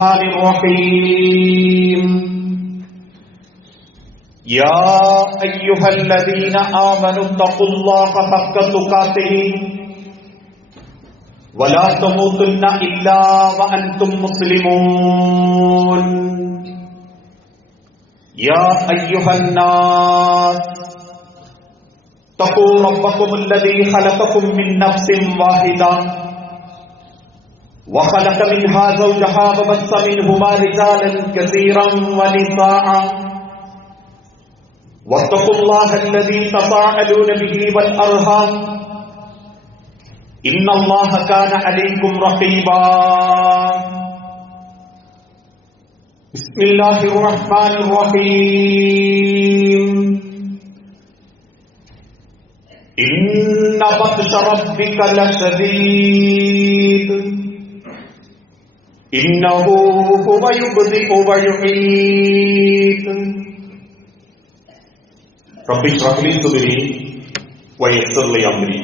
الرحيم يا أيها الذين آمنوا اتقوا الله حق تقاته ولا تموتن إلا وأنتم مسلمون يا أيها الناس اتقوا ربكم الذي خلقكم من نفس واحدة وخلق منها زوجها وبث منهما رجالا كثيرا ونساء واتقوا الله الذي تساءلون به والأرحام إن الله كان عليكم رقيبا بسم الله الرحمن الرحيم إن بطش ربك لشديد إنه هو يبدئ ويعيد رب اشرح لي صدري ويسر لي أمري.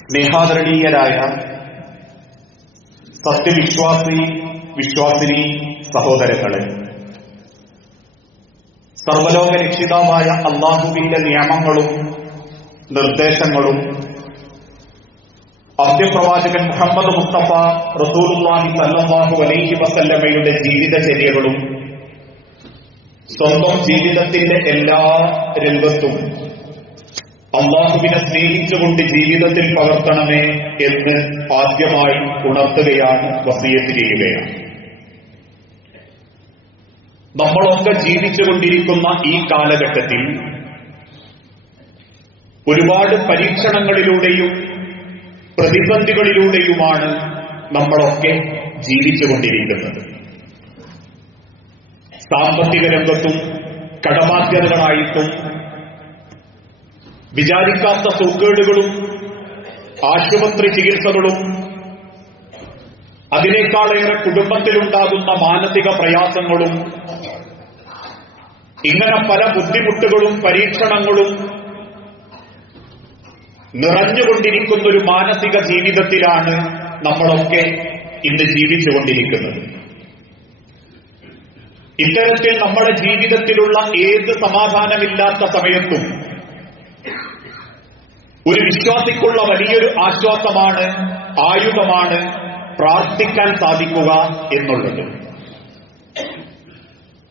സ്നേഹാദരണീയരായ വിശ്വാസിനി സഹോദരങ്ങളെ, സർവലോക രക്ഷിതാവായ അല്ലാഹുവിന്റെ നിയമങ്ങളും നിർദ്ദേശങ്ങളും അന്ത്യപ്രവാചകൻ മുഹമ്മദ് മുസ്തഫ റസൂലുള്ളാഹി സ്വല്ലല്ലാഹു അലൈഹി വസല്ലമയുടെ ജീവിതചര്യകളും സ്വന്തം ജീവിതത്തിന്റെ എല്ലാ രംഗത്തും അല്ലാഹുവിനെ സ്നേഹിച്ചുകൊണ്ട് ജീവിതത്തിൽ പകർത്തണമേ എന്ന് ആദ്യമായി ഉണർത്തുകയാണ്, വസിയത്ത് ചെയ്യുകയാണ്. നമ്മളൊക്കെ ജീവിച്ചുകൊണ്ടിരിക്കുന്ന ഈ കാലഘട്ടത്തിൽ ഒരുപാട് പരീക്ഷണങ്ങളിലൂടെയും പ്രതിസന്ധികളിലൂടെയുമാണ് നമ്മളൊക്കെ ജീവിച്ചുകൊണ്ടിരിക്കുന്നത്. സാമ്പത്തിക രംഗത്തും കടബാധ്യതകളായിട്ടും വിചാരിക്കാത്ത സൂക്കേടുകളും ആശുപത്രി ചികിത്സകളും അതിനേക്കാളേറെ കുടുംബത്തിലുണ്ടാകുന്ന മാനസിക പ്രയാസങ്ങളും ഇങ്ങനെ പല ബുദ്ധിമുട്ടുകളും പരീക്ഷണങ്ങളും നിറഞ്ഞുകൊണ്ടിരിക്കുന്ന ഒരു മാനസിക ജീവിതത്തിലാണ് നമ്മളൊക്കെ ഇന്ന് ജീവിച്ചുകൊണ്ടിരിക്കുന്നത്. ഇത്തരത്തിൽ നമ്മുടെ ജീവിതത്തിലുള്ള ഏത് സമാധാനമില്ലാത്ത സമയത്തും ഒരു വിശ്വാസിക്കുള്ള വലിയൊരു ആശ്വാസമാണ്, ആയുധമാണ് പ്രാർത്ഥിക്കാൻ സാധിക്കുക എന്നുള്ളത്.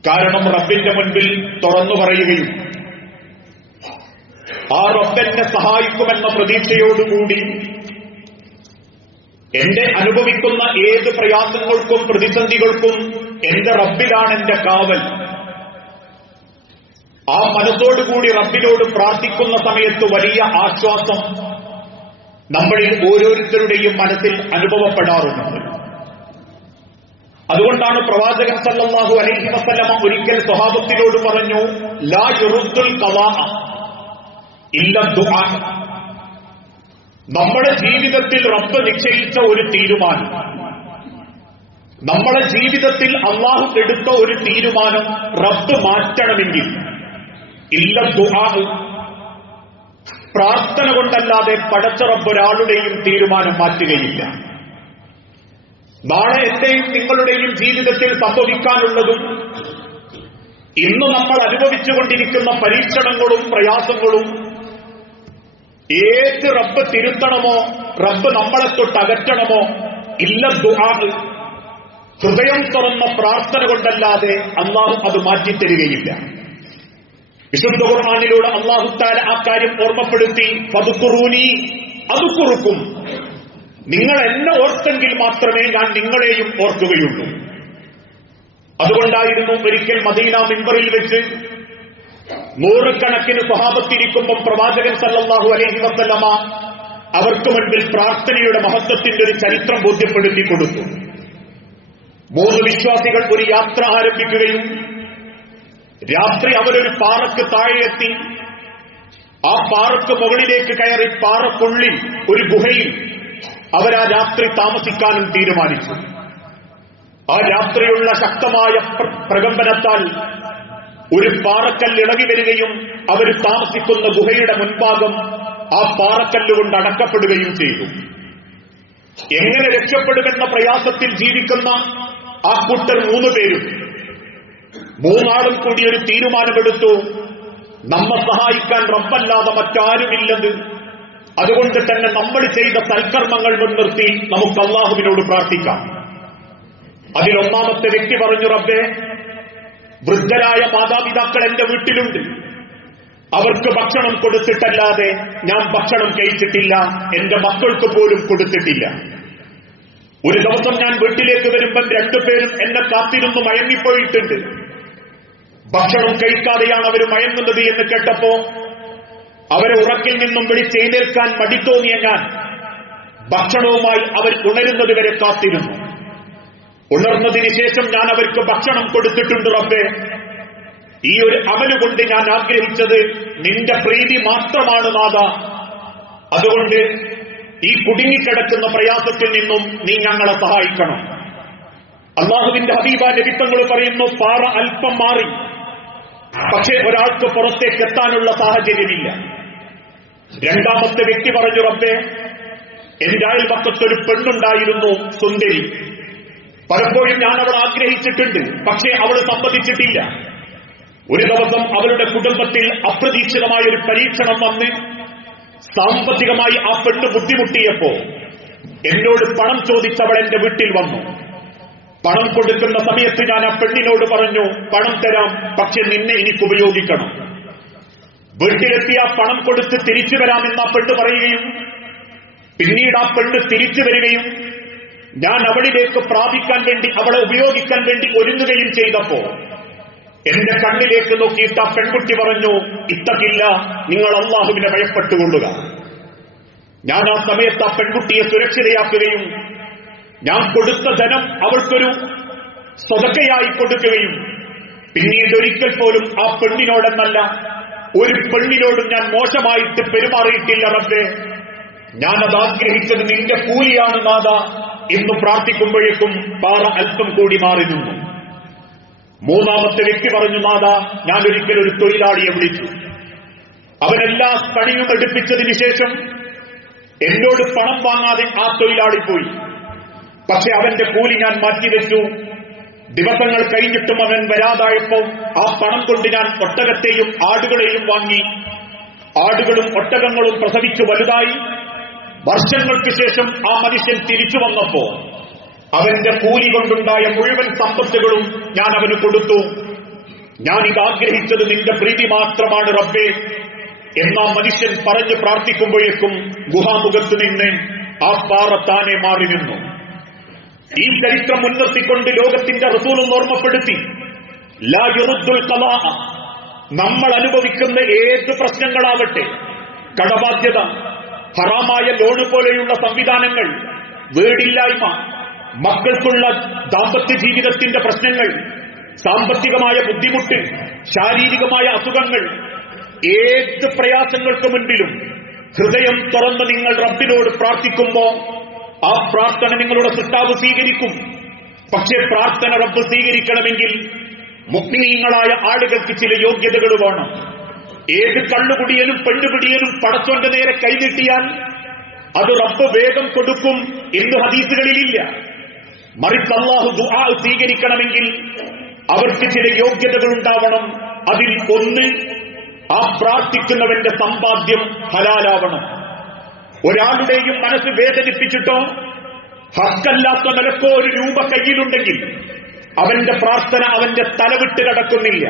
കാരണം റബ്ബിന്റെ മുൻപിൽ തുറന്നു പറയുകയും ആ റബ്ബെന്നെ സഹായിക്കുമെന്ന പ്രതീക്ഷയോടുകൂടി എന്റെ അനുഭവിക്കുന്ന ഏത് പ്രയാസങ്ങൾക്കും പ്രതിസന്ധികൾക്കും എന്റെ റബ്ബിലാണ് എന്റെ കാവൽ, ആ മനസ്സോടുകൂടി റബ്ബിനോട് പ്രാർത്ഥിക്കുന്ന സമയത്ത് വലിയ ആശ്വാസം നമ്മളിൽ ഓരോരുത്തരുടെയും മനസ്സിൽ അനുഭവപ്പെടാറുണ്ട്. അതുകൊണ്ടാണ് പ്രവാചകൻ സല്ലല്ലാഹു അലൈഹി വസല്ലമ ഒരിക്കൽ സ്വഹാബത്തിനോട് പറഞ്ഞു, ലാ യുറുദ്ദുൽ ഖളാഅ ഇല്ല ദുആ. നമ്മുടെ ജീവിതത്തിൽ റബ്ബ് നിശ്ചയിച്ച ഒരു തീരുമാനം, നമ്മുടെ ജീവിതത്തിൽ അല്ലാഹു എടുത്ത ഒരു തീരുമാനം റബ്ബ് മാറ്റണമെങ്കിൽ ഇല്ല ദുആ, പ്രാർത്ഥന കൊണ്ടല്ലാതെ പടച്ച റബ്ബ് ഒരാളുടെയും തീരുമാനം മാറ്റുകയില്ല. നാളെ എന്റെയും നിങ്ങളുടെയും ജീവിതത്തിൽ സംഭവിക്കാനുള്ളതും ഇന്ന് നമ്മൾ അനുഭവിച്ചുകൊണ്ടിരിക്കുന്ന പരീക്ഷണങ്ങളും പ്രയാസങ്ങളും ഏത് റബ്ബ് തിരുത്തണമോ, റബ്ബ് നമ്മളെ തൊട്ട് അകറ്റണമോ, ഇല്ല ദുആ, ഹൃദയം തുറന്ന പ്രാർത്ഥന കൊണ്ടല്ലാതെ അല്ലാഹു അത് മാറ്റിത്തരികയില്ല. വിശുദ്ധ ഖുർആനിലൂടെ അല്ലാഹു തആല ആ കാര്യം ഓർമ്മപ്പെടുത്തി, ഫദ്കുറൂനി അദ്കുറുക്കും, നിങ്ങൾ എന്നെ ഓർത്തെങ്കിൽ മാത്രമേ ഞാൻ നിങ്ങളെയും ഓർക്കുകയുള്ളൂ. അതുകൊണ്ടായിരുന്നു ഒരിക്കൽ മദീന മിമ്പറിൽ വെച്ച് നൂറുകണക്കിന് സ്വഹാബത്തിരിക്കുമ്പോൾ പ്രവാചകൻ സല്ലല്ലാഹു അലൈഹി വസല്ലമ അവർക്ക് മുൻപിൽ പ്രാർത്ഥനയുടെ മഹത്വത്തിന്റെ ഒരു ചരിത്രം ബോധ്യപ്പെടുത്തി കൊടുത്തു. 3 വിശ്വാസികൾ ഒരു യാത്ര ആരംഭിക്കുകയും രാത്രി അവരൊരു പാറക്ക് താഴെയെത്തി ആ പാറക്ക് മുകളിലേക്ക് കയറി പാറക്കുള്ളിൽ ഒരു ഗുഹയിൽ അവരാ രാത്രി താമസിക്കാനും തീരുമാനിച്ചു. ആ രാത്രിയുള്ള ശക്തമായ പ്രകമ്പനത്താൽ ഒരു പാറക്കല്ല് ഇളകി വരികയും അവർ താമസിക്കുന്ന ഗുഹയുടെ മുൻഭാഗം ആ പാറക്കല്ലുകൊണ്ട് അടക്കപ്പെടുകയും ചെയ്തു. എങ്ങനെ രക്ഷപ്പെടുമെന്ന പ്രയാസത്തിൽ ജീവിക്കുന്ന ആ കൂട്ടർ 3 പേരും 3 ആളും കൂടി ഒരു തീരുമാനമെടുത്തു, നമ്മെ സഹായിക്കാൻ റബ്ബല്ലാതെ മറ്റാരുമില്ലെന്ന്. അതുകൊണ്ട് തന്നെ നമ്മൾ ചെയ്ത സൽക്കർമ്മങ്ങൾ മുൻനിർത്തി നമുക്ക് അല്ലാഹുവിനോട് പ്രാർത്ഥിക്കാം. അതിലൊന്നാമത്തെ വ്യക്തി പറഞ്ഞു, റബ്ബേ, വൃദ്ധരായ മാതാപിതാക്കൾ എന്റെ വീട്ടിലുണ്ട്. അവർക്ക് ഭക്ഷണം കൊടുത്തിട്ടല്ലാതെ ഞാൻ ഭക്ഷണം കഴിച്ചിട്ടില്ല, എന്റെ മക്കൾക്ക് പോലും കൊടുത്തിട്ടില്ല. ഒരു ദിവസം ഞാൻ വീട്ടിലേക്ക് വരുമ്പം 2 പേരും എന്നെ കാത്തിരുന്ന് മയങ്ങിപ്പോയിട്ടുണ്ട്. ഭക്ഷണം കഴിക്കാതെയാണ് അവർ മയങ്ങുന്നത് എന്ന് കേട്ടപ്പോ അവരെ ഉറക്കിൽ നിന്നും വിളിച്ചെഴുന്നേൽക്കാൻ മടി തോന്നിയ ഞാൻ ഭക്ഷണവുമായി അവർ ഉണരുന്നത് വരെ കാത്തിരുന്നു. ഉണർന്നതിന് ശേഷം ഞാൻ അവർക്ക് ഭക്ഷണം കൊടുത്തിട്ടുണ്ട്. റബ്ബേ, ഈ ഒരു അമലുകൊണ്ട് ഞാൻ ആഗ്രഹിച്ചത് നിന്റെ പ്രീതി മാത്രമാണ് നാഥ. അതുകൊണ്ട് ഈ കുടുങ്ങിക്കിടക്കുന്ന പ്രയാസത്തിൽ നിന്നും നീ ഞങ്ങളെ സഹായിക്കണം. അല്ലാഹുവിന്റെ ഹബീബ നബി തങ്ങൾ പറയുന്നു, പാറ അല്പം മാറി, പക്ഷേ ഒരാൾക്ക് പുറത്തേക്ക് എത്താനുള്ള സാഹചര്യമില്ല. രണ്ടാമത്തെ വ്യക്തി പറഞ്ഞു, റബ്ബേ, എന്റെ അയൽപക്കത്തൊരു പെണ്ണുണ്ടായിരുന്നു, സുന്ദരി. പലപ്പോഴും ഞാൻ അവൾ ആഗ്രഹിച്ചിട്ടുണ്ട്, പക്ഷേ അവൾ സമ്മതിച്ചിട്ടില്ല. ഒരു ദിവസം അവളുടെ കുടുംബത്തിൽ അപ്രതീക്ഷിതമായ ഒരു പരീക്ഷണം വന്ന് സാമ്പത്തികമായി ആ പെണ്ണ് ബുദ്ധിമുട്ടിയപ്പോ എന്നോട് പണം ചോദിച്ചവൾ എന്റെ വീട്ടിൽ വന്നു. പണം കൊടുക്കുന്ന സമയത്ത് ഞാൻ ആ പെണ്ണിനോട് പറഞ്ഞു, പണം തരാം, പക്ഷെ നിന്നെ എനിക്ക് ഉപയോഗിക്കണം. വീട്ടിലെത്തി ആ പണം കൊടുത്ത് തിരിച്ചു വരാമെന്ന് ആ പെണ്ണ് പറയുകയും പിന്നീട് ആ പെണ്ണ് തിരിച്ചു വരികയും ഞാൻ അവളിലേക്ക് പ്രാപിക്കാൻ വേണ്ടി, അവളെ ഉപയോഗിക്കാൻ വേണ്ടി ഒരുങ്ങുകയും ചെയ്തപ്പോ എന്റെ കണ്ണിലേക്ക് നോക്കിയിട്ട് ആ പെൺകുട്ടി പറഞ്ഞു, ഇത്തഖില്ല, നിങ്ങൾ അല്ലാഹുവിനെ ഭയപ്പെട്ടുകൊള്ളുക. ഞാൻ ആ സമയത്ത് ആ പെൺകുട്ടിയെ സുരക്ഷിതയാക്കുകയും ഞാൻ കൊടുത്ത ധനം അവൾക്കൊരു സ്വതക്കയായി കൊടുക്കുകയും പിന്നീട് ഒരിക്കൽ പോലും ആ പെണ്ണിനോടെന്നല്ല ഒരു പെണ്ണിനോടും ഞാൻ മോശമായിട്ട് പെരുമാറിയിട്ടില്ല. റബ്ബേ, ഞാനത് ആഗ്രഹിച്ചത് നിന്റെ കൂലിയാണ് നാഥ എന്ന് പ്രാർത്ഥിക്കുമ്പോഴേക്കും പാറ അല്പം കൂടി മാറി നിന്നു. മൂന്നാമത്തെ വ്യക്തി പറഞ്ഞു, നാഥ, ഞാനൊരിക്കൽ ഒരു തൊഴിലാളിയെ വിളിച്ചു. അവനെല്ലാ പണിയും എടുപ്പിച്ചതിന് ശേഷം എന്നോട് പണം വാങ്ങാതെ ആ തൊഴിലാളി പോയി. പക്ഷെ അവന്റെ കൂലി ഞാൻ മാറ്റിവെച്ചു. ദിവസങ്ങൾ കഴിഞ്ഞിട്ടും അവൻ വരാതായപ്പോൾ ആ പണം കൊണ്ട് ഞാൻ ഒട്ടകത്തെയും ആടുകളെയും വാങ്ങി. ആടുകളും ഒട്ടകങ്ങളും പ്രസവിച്ചു വലുതായി. വർഷങ്ങൾക്ക് ശേഷം ആ മനുഷ്യൻ തിരിച്ചു വന്നപ്പോ അവന്റെ കൂലി കൊണ്ടുണ്ടായ മുഴുവൻ സമ്പത്തുകളും ഞാൻ അവന് കൊടുത്തു. ഞാനിത് ആഗ്രഹിച്ചത് നിന്റെ പ്രീതി മാത്രമാണ് റബ്ബേ എന്നാ മനുഷ്യൻ പറഞ്ഞ് പ്രാർത്ഥിക്കുമ്പോഴേക്കും ഗുഹാമുഖത്ത് നിന്ന് ആ പാറ താനെ മാറി നിന്നു. ഈ ചരിത്രം മുൻനിർത്തിക്കൊണ്ട് ലോകത്തിന്റെ റസൂലും ഓർമ്മപ്പെടുത്തി, ലാ യറുദ്ദുൽ ഖലാ, നമ്മൾ അനുഭവിക്കുന്ന ഏത് പ്രശ്നങ്ങളാകട്ടെ, കടബാധ്യത, ഹറാമായ ലോണ് പോലെയുള്ള സംവിധാനങ്ങൾ, വീടില്ലായ്മ, മക്കൾക്കുള്ള ദാമ്പത്യ ജീവിതത്തിന്റെ പ്രശ്നങ്ങൾ, സാമ്പത്തികമായ ബുദ്ധിമുട്ട്, ശാരീരികമായ അസുഖങ്ങൾ, ഏത് പ്രയാസങ്ങൾക്ക് മുൻപിലും ഹൃദയം തുറന്ന് നിങ്ങൾ റബ്ബിനോട് പ്രാർത്ഥിക്കുമ്പോ ആ പ്രാർത്ഥന നിങ്ങളുടെ സൃഷ്ടാവ് സ്വീകരിക്കും. പക്ഷേ പ്രാർത്ഥന റബ്ബ് സ്വീകരിക്കണമെങ്കിൽ മുഅ്മിനീങ്ങളായ ആളുകൾക്ക് ചില യോഗ്യതകൾ വേണം. ഏത് കള്ളുകുടിയനും പെണ്ണുപിടിയനും പടച്ചോന്റെ നേരെ കൈനീട്ടിയാൽ അത് റബ്ബ് വേഗം കൊടുക്കും എന്ന് ഹദീസുകളിലില്ല. മറിച്ച് അല്ലാഹു ദുആ സ്വീകരിക്കണമെങ്കിൽ അവർക്ക് ചില യോഗ്യതകൾ ഉണ്ടാവണം. അതിൽ ഒന്ന്, ആ പ്രാർത്ഥിക്കുന്നവന്റെ സമ്പാദ്യം ഹലാലാവണം. ഒരാളുടെയും മനസ്സ് വേദനിപ്പിച്ചിട്ടോ ഹക്കല്ലാത്ത നിലക്കോ ഒരു രൂപ കയ്യിലുണ്ടെങ്കിൽ അവന്റെ പ്രാർത്ഥന അവന്റെ തലവിട്ട് കിടക്കുന്നില്ല.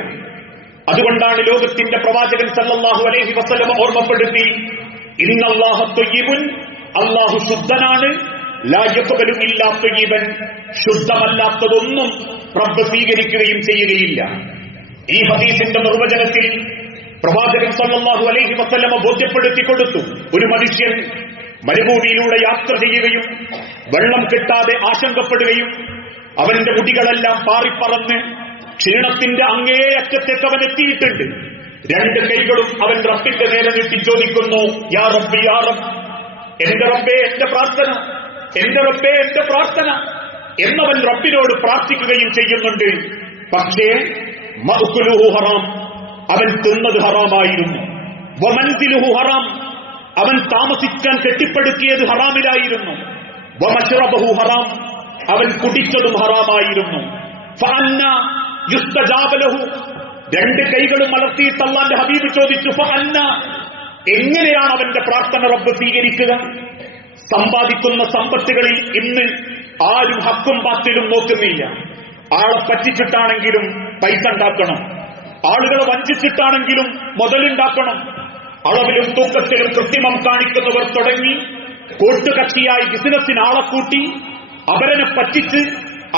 അതുകൊണ്ടാണ് ലോകത്തിന്റെ പ്രവാചകൻ സല്ലല്ലാഹു അലൈഹി വസല്ലം ഓർമ്മപ്പെടുത്തി, ഇന്നല്ലാഹ ത്വയ്യിബുൻ, അല്ലാഹു ശുദ്ധനാണ്, ലാ യഖ്ബലു ഇല്ലാ ത്വയ്യിബൻ, ശുദ്ധമല്ലാത്തതൊന്നും റബ്ബ് സ്വീകരിക്കുകയും ചെയ്യുകയില്ല. ഈ ഹദീസിന്റെ നിർവചനത്തിൽ പ്രവാചകൻ സല്ലല്ലാഹു അലൈഹി വസല്ലം ബോധ്യപ്പെടുത്തി കൊടുത്തു, ഒരു മനുഷ്യൻ മരുഭൂമിയിലൂടെ യാത്ര ചെയ്യുകയും വെള്ളം കിട്ടാതെ ആശങ്കപ്പെടുകയും അവന്റെ മുടികളെല്ലാം പാറിപ്പറന്ന് ക്ഷീണത്തിന്റെ അങ്ങേയറ്റത്തേക്ക് അവൻ എത്തിയിട്ടുണ്ട്. 2 കൈകളും അവൻ റബ്ബിന്റെ നേരെ നീട്ടി ചോദിക്കുന്നു, യാ റബ്ബി യാ റബ്ബ്, എന്റെ റബ്ബേ എന്റെ പ്രാർത്ഥന, എന്റെ റബ്ബേ എന്റെ പ്രാർത്ഥന എന്നവൻ റബ്ബിനോട് പ്രാർത്ഥിക്കുകയും ചെയ്യുന്നുണ്ട്. പക്ഷേ മഅ്കുലുഹു ഹറാം, അവൻ തിന്നത് ഹറാമായിരുന്നു. വമൻസിലുഹു ഹറാം, അവൻ താമസിക്കാൻ കെട്ടിപ്പടുക്കിയത് ഹറാമിലായിരുന്നു. വമശ്റബഹു ഹറാം, അവൻ കുടിച്ചതും ഹറാമായിരുന്നു. ഫഅന്ന യുസ്തജാബ ലഹു, രണ്ട് കൈകളും മലർത്തിയിട്ട് അല്ലാഹുവിന്റെ ഹബീബ് ചോദിച്ചു, ഫഅന്ന, എങ്ങനെയാണ് അവന്റെ പ്രാർത്ഥന റബ്ബ് സ്വീകരിക്കുക? സമ്പാദിക്കുന്ന സമ്പത്തുകളിൽ ഇന്ന് ആരും ഹക്കും ബാത്തിലും നോക്കുന്നില്ല. ആളെ പറ്റിച്ചിട്ടാണെങ്കിലും പൈസ ഉണ്ടാക്കണം, ആളുകളെ വഞ്ചിച്ചിട്ടാണെങ്കിലും മുതലുണ്ടാക്കണം. അളവിലും തൂക്കത്തിലും കൃത്രിമം കാണിക്കുന്നവർ തുടങ്ങി കൂട്ടുകക്ഷിയായി ബിസിനസ്സിന് ആളെ കൂട്ടി അവരനെ പറ്റിച്ച്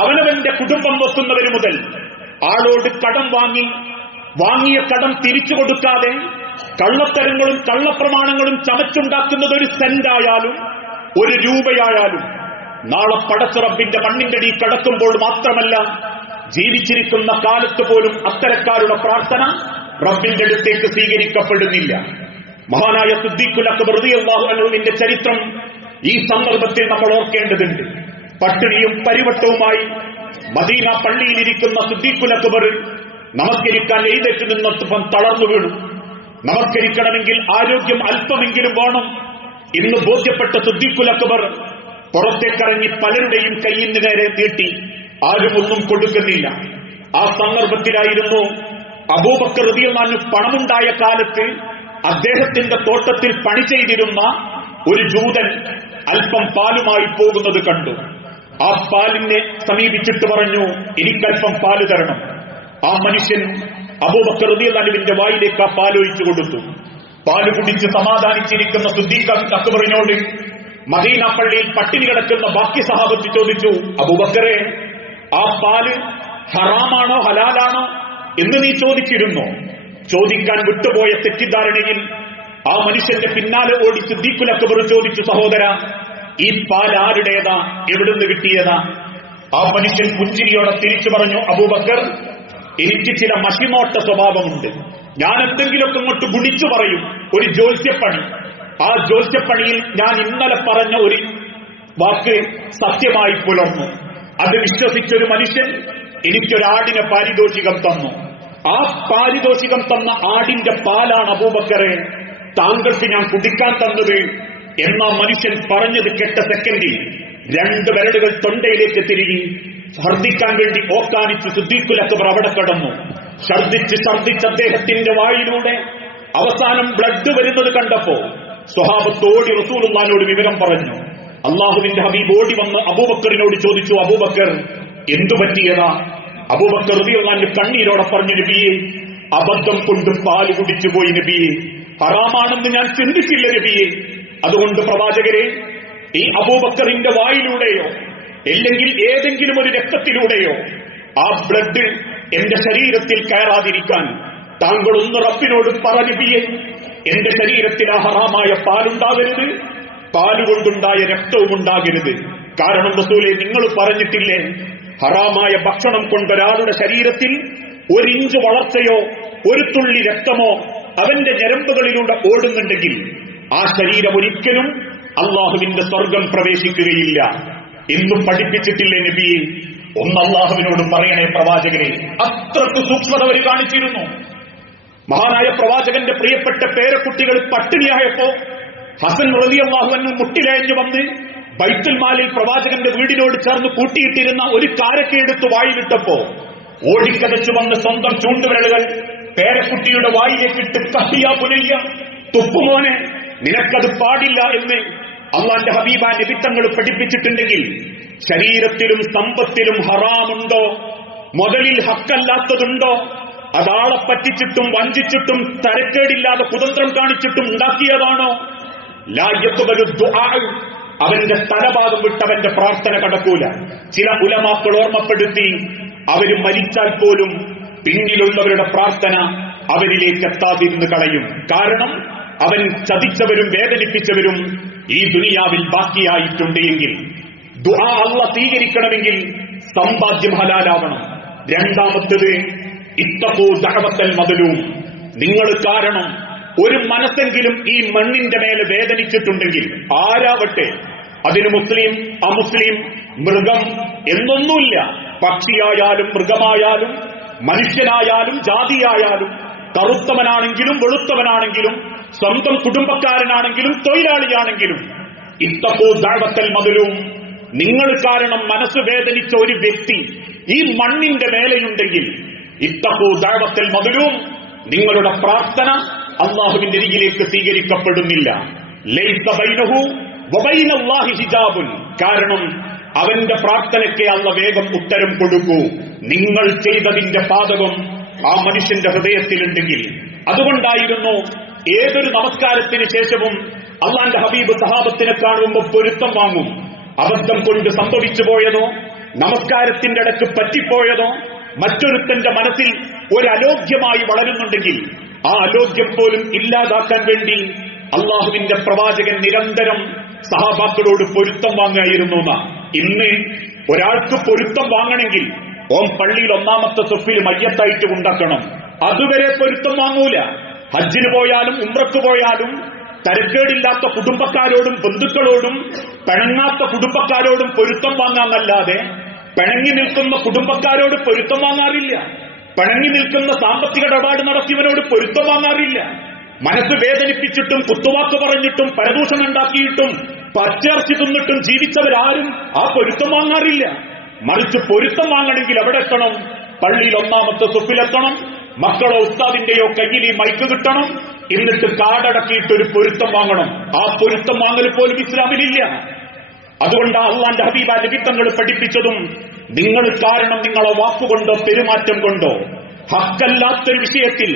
അവനവന്റെ കുടുംബം നോക്കുന്നവര് മുതൽ ആളോട് കടം വാങ്ങിയ കടം തിരിച്ചു കൊടുക്കാതെ കള്ളത്തരങ്ങളും കള്ളപ്രമാണങ്ങളും ചമച്ചുണ്ടാക്കുന്നത് ഒരു സെന്റായാലും ഒരു രൂപയായാലും നാളെ പടച്ച റബ്ബിന്റെ മണ്ണിന്റെ അടി കടക്കുമ്പോൾ മാത്രമല്ല, ജീവിച്ചിരിക്കുന്ന കാലത്ത് പോലും അത്തരക്കാരുടെ പ്രാർത്ഥന റബ്ബിന്റെ അടുത്തേക്ക് സ്വീകരിക്കപ്പെടുന്നില്ല. മഹാനായ സിദ്ദീഖുൽ അക്ബർ റളിയല്ലാഹു അൻഹുവിന്റെ ചരിത്രം ഈ സന്ദർഭത്തിൽ നമ്മൾ ഓർക്കേണ്ടതുണ്ട്. പട്ടിണിയും പരിവട്ടവുമായി മദീന പള്ളിയിലിരിക്കുന്ന സിദ്ദീഖുൽ അക്ബർ നമസ്കരിക്കാൻ എഴുന്നേറ്റ് നിന്നപ്പം തളർന്നു വീണു. നമസ്കരിക്കണമെങ്കിൽ ആരോഗ്യം അല്പമെങ്കിലും വേണം. ഇന്ന് ബോധ്യപ്പെട്ട സിദ്ദീഖുൽ അക്ബർ പുറത്തേക്കിറങ്ങി പലരുടെയും കയ്യിന് നേരെ നീട്ടി. ആരും ഒന്നും കൊടുക്കുന്നില്ല. ആ സന്ദർഭത്തിലായിരുന്നു അബൂബക്കർ റളിയല്ലാഹു അൻഹു പണമുണ്ടായ കാലത്ത് അദ്ദേഹത്തിന്റെ തോട്ടത്തിൽ പണി ചെയ്തിരുന്ന ഒരു ജൂതൻ അല്പം പാലുമായി പോകുന്നത് കണ്ടു. ആ പാലിനെ സമീപിച്ചിട്ട് പറഞ്ഞു, എനിക്കല്പം പാല് തരണം. ആ മനുഷ്യൻ അബൂബക്കർ റളിയല്ലാഹു അൻഹുവിന്റെ വായിലേക്ക് ആ പാലൊഴിച്ചു കൊടുത്തു. പാല് കുടിച്ച് സമാധാനിച്ചിരിക്കുന്ന സിദ്ദീഖ് അക്ബറിനോട് മദീന പള്ളിയിൽ പട്ടിണി കിടക്കുന്ന ബാക്കി സഹാബത്ത് ചോദിച്ചു, അബൂബക്കറെ, ആ പാല് ഹറാമാണോ ഹലാലാണോ എന്ന് നീ ചോദിച്ചിരുന്നോ? ചോദിക്കാൻ വിട്ടുപോയ തെറ്റിദ്ധാരണയിൽ ആ മനുഷ്യന്റെ പിന്നാലെ ഓടി സിദ്ദീഖുൽ അക്ബർ ചോദിച്ചു, സഹോദര, ഈ പാൽ ആരുടേതാ, എവിടുന്ന് കിട്ടിയതാ? ആ മനുഷ്യൻ പുഞ്ചിരിയോടെ തിരിച്ചു പറഞ്ഞു, അബൂബക്കർ, എനിക്ക് ചില മഷിമോട്ട സ്വഭാവമുണ്ട്. ഞാൻ എന്തെങ്കിലുമൊക്കെ ഇങ്ങോട്ട് ഗുണിച്ചു പറയും. ഒരു ജ്യോത്സ്യപ്പണി, ആ ജ്യോത്സ്യപ്പണിയിൽ ഞാൻ ഇന്നലെ പറഞ്ഞ ഒരു വാക്ക് സത്യമായി പുലർന്നു. അത് വിശ്വസിച്ചൊരു മനുഷ്യൻ എനിക്കൊരാടിനെ പാരിതോഷികം തന്നു. ആ പാരിതോഷികം തന്ന ആടിന്റെ പാലാണ് അബൂബക്കറെ താങ്കൾക്ക് ഞാൻ കുടിക്കാൻ തന്നത് എന്ന മനുഷ്യൻ പറഞ്ഞത് കേട്ട സെക്കൻഡിൽ രണ്ട് വിരലുകൾ തൊണ്ടയിലേക്ക് തിരികി ഛർദിക്കാൻ വേണ്ടി ഓക്കാനിച്ച് സിദ്ദീഖുൽ അക്ബർ അവിടെ കടന്നു. ഛർദിച്ച് അദ്ദേഹത്തിന്റെ വായിലൂടെ അവസാനം ബ്ലഡ് വരുന്നത് കണ്ടപ്പോ സ്വഹാബത്തോടി റസൂലുള്ളാഹിനോട് വിവരം പറഞ്ഞു. അള്ളാഹുവിന്റെ ഹബീബ് ഓടി വന്ന് അബൂബക്കറിനോട് ചോദിച്ചു, അബൂബക്കർ, എന്തു പറ്റിയതാ? അബൂബക്കർ റളിയല്ലാഹു അൻഹു കണ്ണീരോടെ പറഞ്ഞു, നബിയെ, അബദ്ധം കൊണ്ട് പാല് കുടിച്ചു പോയി നബിയെ, ഹറാമാണെന്ന് ഞാൻ ചിന്തിച്ചില്ല നബിയെ. അതുകൊണ്ട് പ്രവാചകരെ, ഈ അബൂബക്കറിന്റെ വായിലൂടെയോ അല്ലെങ്കിൽ ഏതെങ്കിലും ഒരു രക്തത്തിലൂടെയോ ആ ബ്ലഡ് എന്റെ ശരീരത്തിൽ കയറാതിരിക്കാൻ താങ്കൾ ഒന്ന് റബ്ബിനോട് പറ നബിയെ. എന്റെ ശരീരത്തിൽ ആ ഹറാമായ പാലുണ്ടാകരുത്, പാലുകൊണ്ടുണ്ടായ രക്തവും ഉണ്ടാകരുത്. കാരണം റസൂലേ, നിങ്ങൾ പറഞ്ഞിട്ടില്ലേ, ഹറാമായ ഭക്ഷണം കൊണ്ടൊരാളുടെ ശരീരത്തിൽ ഒരിഞ്ച് വളർച്ചയോ ഒരു തുള്ളി രക്തമോ അവന്റെ ഞരമ്പുകളിലൂടെ ഓടുന്നുണ്ടെങ്കിൽ ആ ശരീരം ഒരിക്കലും അള്ളാഹുവിന്റെ സ്വർഗം പ്രവേശിക്കുകയില്ല എന്നും പഠിപ്പിച്ചിട്ടില്ലേ നബിയെ? ഒന്ന് അള്ളാഹുവിനോട് പറയണേ പ്രവാചകരെ. അത്രക്ക് സൂക്ഷ്മത അവർ കാണിച്ചിരുന്നു. മഹാനായ പ്രവാചകന്റെ പ്രിയപ്പെട്ട പേരക്കുട്ടികൾ പട്ടിണിയായപ്പോ ഹസൻ റളിയല്ലാഹു അൻഹു മുട്ടിലയഞ്ഞു വന്ന് ബൈത്തുൽ മാലിൽ പ്രവാചകന്റെ വീടിനോട് ചേർന്ന് കൂട്ടിയിട്ടിരുന്ന ഒരു കാരക്കയെടുത്ത് വായിലിട്ടപ്പോ ഓടിക്കതച്ചു വന്ന് സ്വന്തം ചൂണ്ടുവിരലുകൾ പേരക്കുട്ടിയുടെ വായിലേക്കിട്ട് കഹിയാ പുനയ്യ, തുപ്പുമോനെ, നിനക്കത് പാടില്ല എന്ന് അള്ളാന്റെ ഹബീബാ നബി തങ്ങൾ പഠിപ്പിച്ചിട്ടുണ്ടെങ്കിൽ ശരീരത്തിലും സമ്പത്തിലും ഹറാമുണ്ടോ, മുതലിൽ ഹക്കല്ലാത്തതുണ്ടോ, അതാളെ പറ്റിച്ചിട്ടും വഞ്ചിച്ചിട്ടും തരക്കേടില്ലാതെ കുതന്ത്രം കാണിച്ചിട്ടും ഉണ്ടാക്കിയതാണോ? ലായത്തുബലു ദുആ, അവന്റെ തലഭാഗം വിട്ടവന്റെ പ്രാർത്ഥന കടക്കൂല. ചില ഉലമാക്കൾ ഓർമ്മപ്പെടുത്തി, അവര് മരിച്ചാൽ പോലും പിന്നിലുള്ളവരുടെ പ്രാർത്ഥന അവരിലേക്ക് എത്താതിരുന്ന് കളയും. കാരണം അവൻ ചതിച്ചവരും വേദനിപ്പിച്ചവരും ഈ ദുനിയാവിൽ ബാക്കിയായിട്ടുണ്ട് എങ്കിൽ ദുആ അല്ലാഹ് സ്വീകരിക്കണമെങ്കിൽ സമ്പാദ്യം ഹലാലാവണം. രണ്ടാമത്തേത് ഇത്തഖൂ ദഅവത്തൽ മദ്ലൂം, നിങ്ങൾ കാരണം ഒരു മനസ്സെങ്കിലും ഈ മണ്ണിന്റെ മേലെ വേദനിച്ചിട്ടുണ്ടെങ്കിൽ ആരാവട്ടെ, അതിന് മുസ്ലിം അമുസ്ലിം മൃഗം എന്നൊന്നുമില്ല, പക്ഷിയായാലും മൃഗമായാലും മനുഷ്യനായാലും ജാതിയായാലും കറുത്തവനാണെങ്കിലും വെളുത്തവനാണെങ്കിലും സ്വന്തം കുടുംബക്കാരനാണെങ്കിലും തൊഴിലാളിയാണെങ്കിലും ഇത്തഖൂ ദഅവത്തൽ മദ്ലൂം, നിങ്ങൾ കാരണം മനസ്സ് വേദനിച്ച ഒരു വ്യക്തി ഈ മണ്ണിന്റെ മേലെയുണ്ടെങ്കിൽ ഇത്തഖൂ ദഅവത്തൽ മദ്ലൂം, നിങ്ങളുടെ പ്രാർത്ഥന അല്ലാഹുവിന്റെ അരികിലേക്ക് സ്വീകരിക്കപ്പെടുന്നില്ല. ലൈസ ബൈനഹു വബൈനല്ലാഹി ഹിജാബുൻ, കാരണം അവന്റെ പ്രാർത്ഥനയ്ക്ക് അള്ള വേഗം ഉത്തരം കൊടുക്കൂ. നിങ്ങൾ ചെയ്തതിന്റെ പാതകം ആ മനുഷ്യന്റെ ഹൃദയത്തിലുണ്ടെങ്കിൽ. അതുകൊണ്ടായിരുന്നു ഏതൊരു നമസ്കാരത്തിന് ശേഷവും അള്ളാന്റെ ഹബീബ് സഹാബത്തിനെ കാണുമ്പോൾ പൊരുത്തം വാങ്ങും. അബദ്ധം കൊണ്ട് സംഭവിച്ചു പോയതോ, നമസ്കാരത്തിന്റെ ഇടയ്ക്ക് പറ്റിപ്പോയതോ, മറ്റൊരുത്തന്റെ മനസ്സിൽ ഒരു അലോഗ്യമായി വളരുന്നുണ്ടെങ്കിൽ ആ അലോഗ്യം പോലും ഇല്ലാതാക്കാൻ വേണ്ടി അള്ളാഹുവിന്റെ പ്രവാചകൻ നിരന്തരം സഹാബാക്കളോട് പൊരുത്തം വാങ്ങുകയായിരുന്നു. ഇന്ന് ഒരാൾക്ക് പൊരുത്തം വാങ്ങണമെങ്കിൽ ഓം പള്ളിയിൽ ഒന്നാമത്തെ സൊഫിൽ മയ്യത്തായിട്ട് ഉണ്ടാക്കണം. അതുവരെ പൊരുത്തം വാങ്ങൂല. ഹജ്ജിന് പോയാലും ഉംറക്ക് പോയാലും തരക്കേടില്ലാത്ത കുടുംബക്കാരോടും ബന്ധുക്കളോടും പിണങ്ങാത്ത കുടുംബക്കാരോടും പൊരുത്തം വാങ്ങാന്നല്ലാതെ പിണങ്ങി നിൽക്കുന്ന കുടുംബക്കാരോട് പൊരുത്തം വാങ്ങാറില്ല. പിണങ്ങി നിൽക്കുന്ന സാമ്പത്തിക ഇടപാട് നടത്തിയവനോട് പൊരുത്തം വാങ്ങാറില്ല. മനസ്സ് വേദനിപ്പിച്ചിട്ടും കുത്തുവാക്ക് പറഞ്ഞിട്ടും പരദൂഷണം ഉണ്ടാക്കിയിട്ടും പച്ചയിറച്ചി തിന്നിട്ടും ജീവിച്ചവരാരും ആ പൊരുത്തം വാങ്ങാറില്ല. മറിച്ച് പൊരുത്തം വാങ്ങണമെങ്കിൽ എവിടെ എത്തണം? പള്ളിയിൽ ഒന്നാമത്തെ സുഫിലെത്തണം. മക്കളോ ഉസ്താദിന്റെയോ കയ്യിൽ ഈ മൈക്ക് കിട്ടണം. എന്നിട്ട് കാടടക്കിയിട്ടൊരു പൊരുത്തം വാങ്ങണം. ആ പൊരുത്തം വാങ്ങൽ പോലും ഇസ്ലാമിലില്ല. അതുകൊണ്ട് അള്ളാന്റെ ഹബീബ നബിത്തങ്ങൾ പഠിപ്പിച്ചതും നിങ്ങൾ കാരണം നിങ്ങളെ വാക്കുകൊണ്ടോ പെരുമാറ്റം കൊണ്ടോ ഹക്കല്ലാത്തൊരു വിഷയത്തിൽ